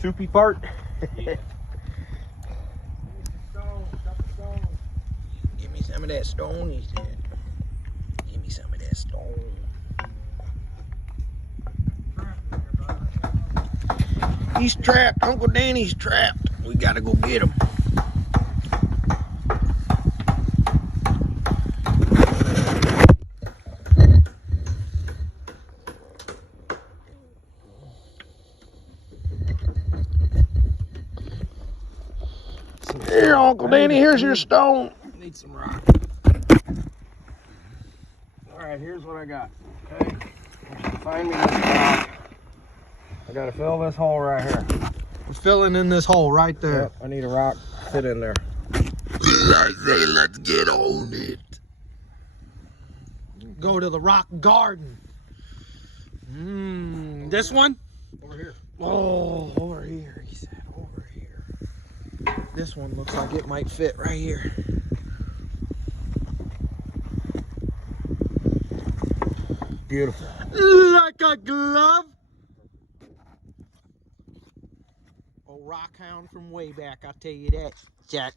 soupy part. Yeah. Give me some of that stone, he said. Give me some of that stone. He's trapped. Uncle Danny's trapped. We gotta go get him. Here, Uncle Danny, here's your stone. Need some rock. Alright, here's what I got. Okay. Find me this rock. I gotta fill this hole right here. We're filling in this hole right there. Yep, I need a rock to fit in there. I say, let's get on it. Go to the rock garden. This one? Over here. Oh, over here, he said, over here. This one looks like it might fit right here. Beautiful. Like a glove. Old rock hound from way back, I'll tell you that, Jack.